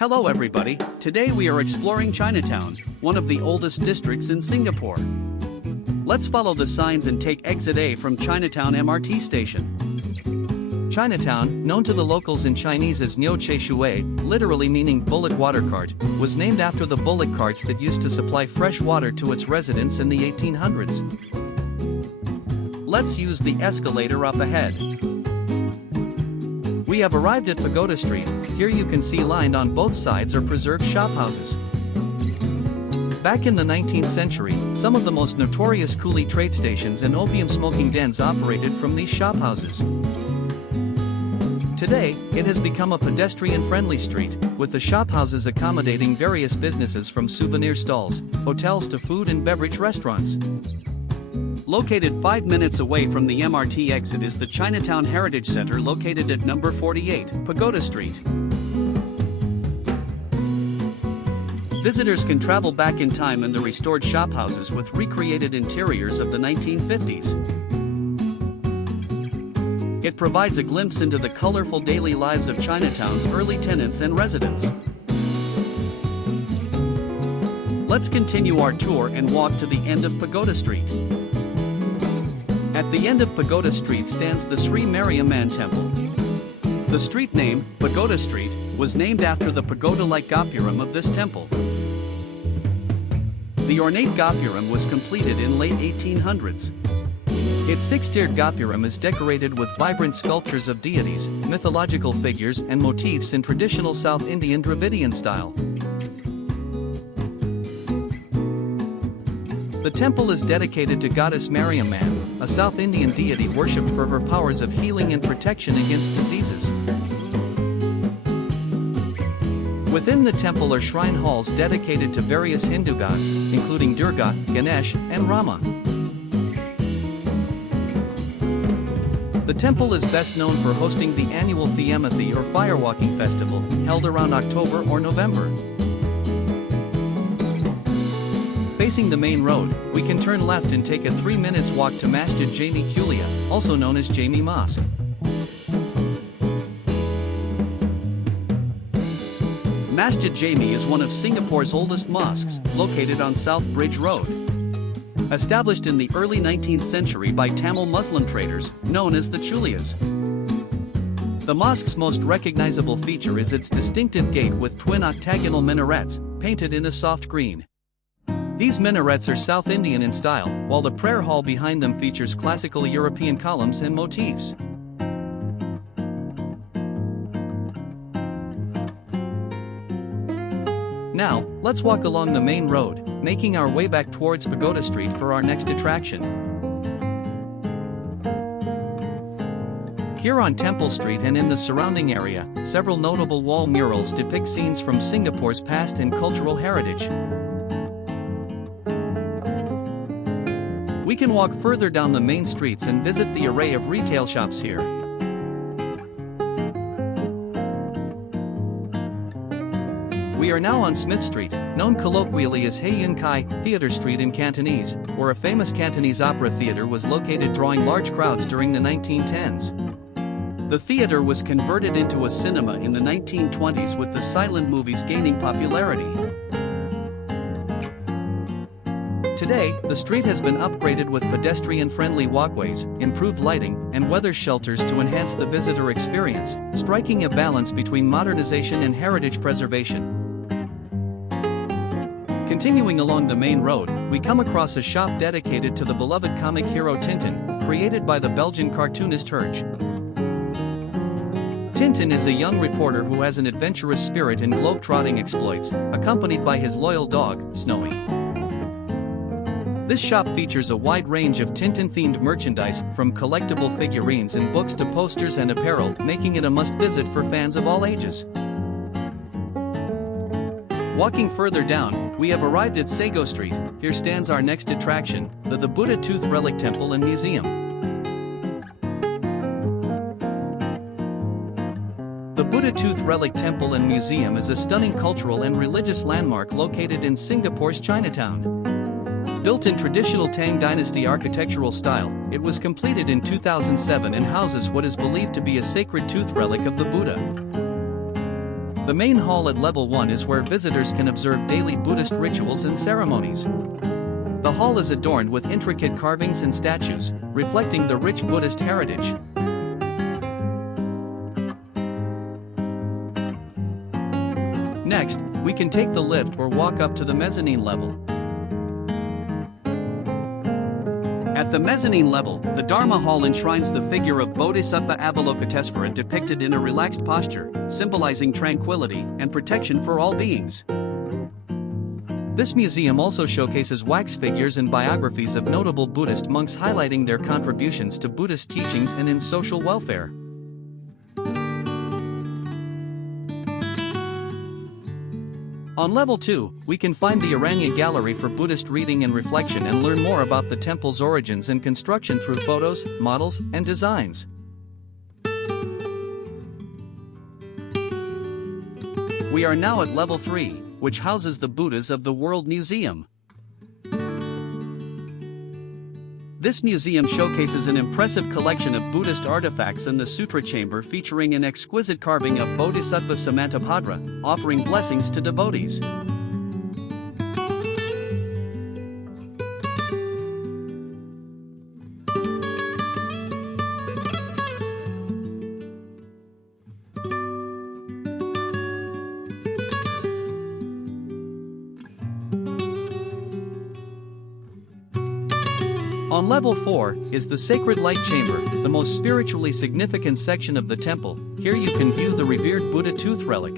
Hello everybody, today we are exploring Chinatown, one of the oldest districts in Singapore. Let's follow the signs and take exit A from Chinatown MRT station. Chinatown, known to the locals in Chinese as Niu Che Shui, literally meaning bullock water cart, was named after the bullock carts that used to supply fresh water to its residents in the 1800s. Let's use the escalator up ahead. We have arrived at Pagoda Street. Here you can see lined on both sides are preserved shophouses. Back in the 19th century, some of the most notorious coolie trade stations and opium smoking dens operated from these shophouses. Today, it has become a pedestrian-friendly street, with the shophouses accommodating various businesses from souvenir stalls, hotels to food and beverage restaurants. Located 5 minutes away from the MRT exit is the Chinatown Heritage Center located at number 48, Pagoda Street. Visitors can travel back in time in the restored shophouses with recreated interiors of the 1950s. It provides a glimpse into the colorful daily lives of Chinatown's early tenants and residents. Let's continue our tour and walk to the end of Pagoda Street. At the end of Pagoda Street stands the Sri Mariamman Temple. The street name, Pagoda Street, was named after the pagoda-like gopuram of this temple. The ornate gopuram was completed in late 1800s. Its six-tiered gopuram is decorated with vibrant sculptures of deities, mythological figures and motifs in traditional South Indian Dravidian style. The temple is dedicated to goddess Mariamman, a South Indian deity worshipped for her powers of healing and protection against diseases. Within the temple are shrine halls dedicated to various Hindu gods, including Durga, Ganesh, and Rama. The temple is best known for hosting the annual Theamathi or Firewalking Festival, held around October or November. Facing the main road, we can turn left and take a 3-minute walk to Masjid Jami Kulia, also known as Jami Mosque. Masjid Jami is one of Singapore's oldest mosques, located on South Bridge Road. Established in the early 19th century by Tamil Muslim traders, known as the Chulias. The mosque's most recognizable feature is its distinctive gate with twin octagonal minarets, painted in a soft green. These minarets are South Indian in style, while the prayer hall behind them features classical European columns and motifs. Now, let's walk along the main road, making our way back towards Pagoda Street for our next attraction. Here on Temple Street and in the surrounding area, several notable wall murals depict scenes from Singapore's past and cultural heritage. We can walk further down the main streets and visit the array of retail shops here. We are now on Smith Street, known colloquially as Hay Yun Kai Theatre Street in Cantonese, where a famous Cantonese opera theatre was located, drawing large crowds during the 1910s. The theatre was converted into a cinema in the 1920s, with the silent movies gaining popularity. Today, the street has been upgraded with pedestrian-friendly walkways, improved lighting, and weather shelters to enhance the visitor experience, striking a balance between modernization and heritage preservation. Continuing along the main road, we come across a shop dedicated to the beloved comic hero Tintin, created by the Belgian cartoonist Herge. Tintin is a young reporter who has an adventurous spirit and globe-trotting exploits, accompanied by his loyal dog, Snowy. This shop features a wide range of Tintin-themed merchandise, from collectible figurines and books to posters and apparel, making it a must-visit for fans of all ages. Walking further down, we have arrived at Sago Street. Here stands our next attraction, the Buddha Tooth Relic Temple and Museum. The Buddha Tooth Relic Temple and Museum is a stunning cultural and religious landmark located in Singapore's Chinatown. Built in traditional Tang Dynasty architectural style, it was completed in 2007 and houses what is believed to be a sacred tooth relic of the Buddha. The main hall at level 1 is where visitors can observe daily Buddhist rituals and ceremonies. The hall is adorned with intricate carvings and statues, reflecting the rich Buddhist heritage. Next, we can take the lift or walk up to the mezzanine level. At the mezzanine level, the Dharma Hall enshrines the figure of Bodhisattva Avalokitesvara depicted in a relaxed posture, symbolizing tranquility and protection for all beings. This museum also showcases wax figures and biographies of notable Buddhist monks highlighting their contributions to Buddhist teachings and in social welfare. On level 2, we can find the Aranya Gallery for Buddhist reading and reflection and learn more about the temple's origins and construction through photos, models, and designs. We are now at level 3, which houses the Buddhas of the World Museum. This museum showcases an impressive collection of Buddhist artifacts in the Sutra Chamber featuring an exquisite carving of Bodhisattva Samantabhadra, offering blessings to devotees. On level 4 is the Sacred Light Chamber, the most spiritually significant section of the temple. Here you can view the revered Buddha tooth relic.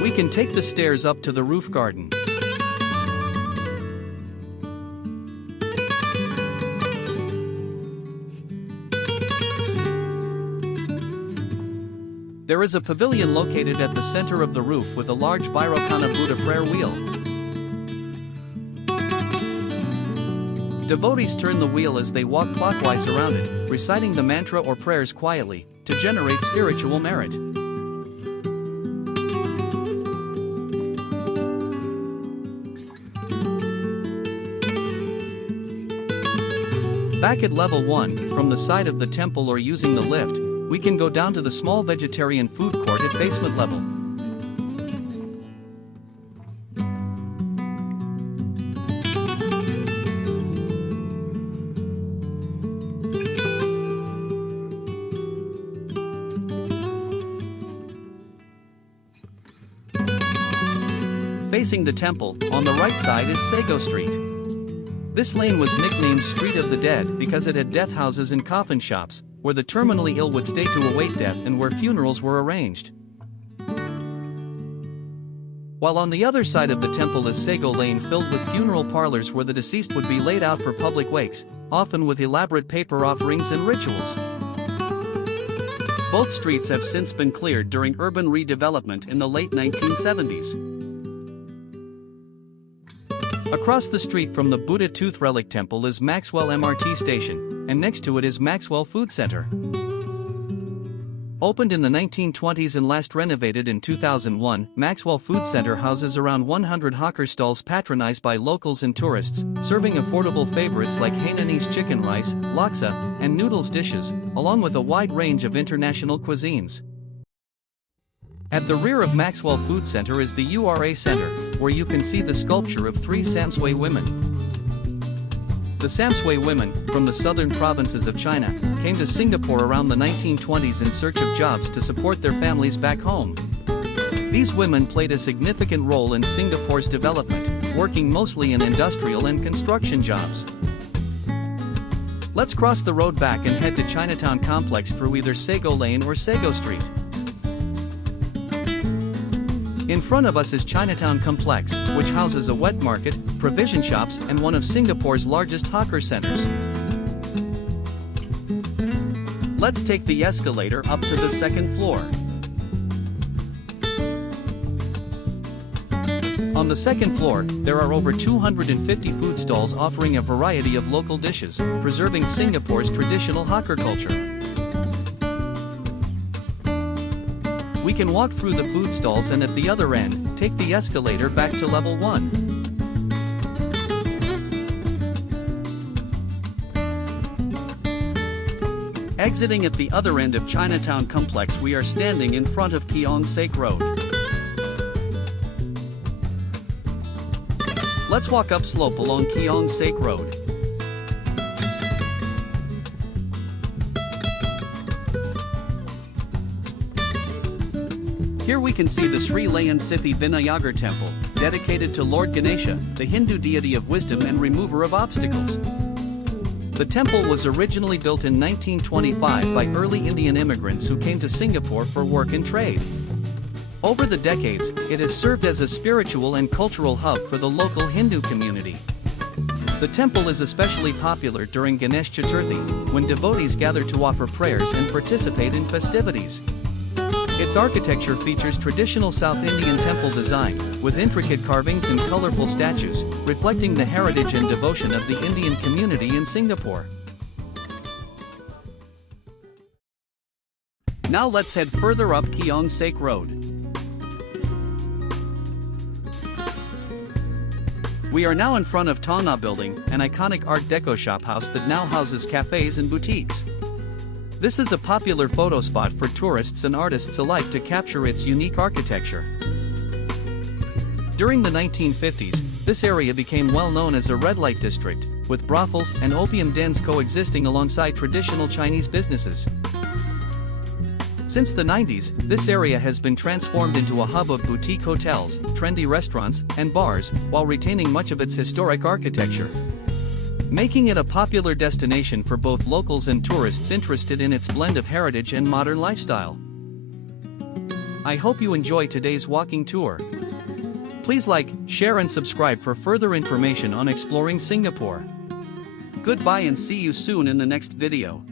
We can take the stairs up to the roof garden. There is a pavilion located at the center of the roof with a large Vairocana Buddha prayer wheel. Devotees turn the wheel as they walk clockwise around it, reciting the mantra or prayers quietly, to generate spiritual merit. Back at level 1, from the side of the temple or using the lift, we can go down to the small vegetarian food court at basement level. Facing the temple, on the right side is Sago Street. This lane was nicknamed Street of the Dead because it had death houses and coffin shops, where the terminally ill would stay to await death and where funerals were arranged. While on the other side of the temple is Sago Lane, filled with funeral parlors where the deceased would be laid out for public wakes, often with elaborate paper offerings and rituals. Both streets have since been cleared during urban redevelopment in the late 1970s. Across the street from the Buddha Tooth Relic Temple is Maxwell MRT Station, and next to it is Maxwell Food Center. Opened in the 1920s and last renovated in 2001, Maxwell Food Center houses around 100 hawker stalls patronized by locals and tourists, serving affordable favorites like Hainanese chicken rice, laksa, and noodles dishes, along with a wide range of international cuisines. At the rear of Maxwell Food Center is the URA Center, where you can see the sculpture of 3 Samsui women. The Samsui women, from the southern provinces of China, came to Singapore around the 1920s in search of jobs to support their families back home. These women played a significant role in Singapore's development, working mostly in industrial and construction jobs. Let's cross the road back and head to Chinatown Complex through either Sago Lane or Sago Street. In front of us is Chinatown Complex, which houses a wet market, provision shops, and one of Singapore's largest hawker centers. Let's take the escalator up to the second floor. On the second floor, there are over 250 food stalls offering a variety of local dishes, preserving Singapore's traditional hawker culture. We can walk through the food stalls and at the other end, take the escalator back to level 1. Exiting at the other end of Chinatown Complex, we are standing in front of Keong Saik Road. Let's walk upslope along Keong Saik Road. Here we can see the Sri Layan Sithi Vinayagar temple, dedicated to Lord Ganesha, the Hindu deity of wisdom and remover of obstacles. The temple was originally built in 1925 by early Indian immigrants who came to Singapore for work and trade. Over the decades, it has served as a spiritual and cultural hub for the local Hindu community. The temple is especially popular during Ganesh Chaturthi, when devotees gather to offer prayers and participate in festivities. Its architecture features traditional South Indian temple design, with intricate carvings and colorful statues, reflecting the heritage and devotion of the Indian community in Singapore. Now let's head further up Keong Saik Road. We are now in front of Tong Na Building, an iconic Art Deco shophouse that now houses cafes and boutiques. This is a popular photo spot for tourists and artists alike to capture its unique architecture. During the 1950s, this area became well known as a red light district, with brothels and opium dens coexisting alongside traditional Chinese businesses. Since the 90s, this area has been transformed into a hub of boutique hotels, trendy restaurants, and bars, while retaining much of its historic architecture, making it a popular destination for both locals and tourists interested in its blend of heritage and modern lifestyle. I hope you enjoy today's walking tour. Please like, share and subscribe for further information on exploring Singapore. Goodbye and see you soon in the next video.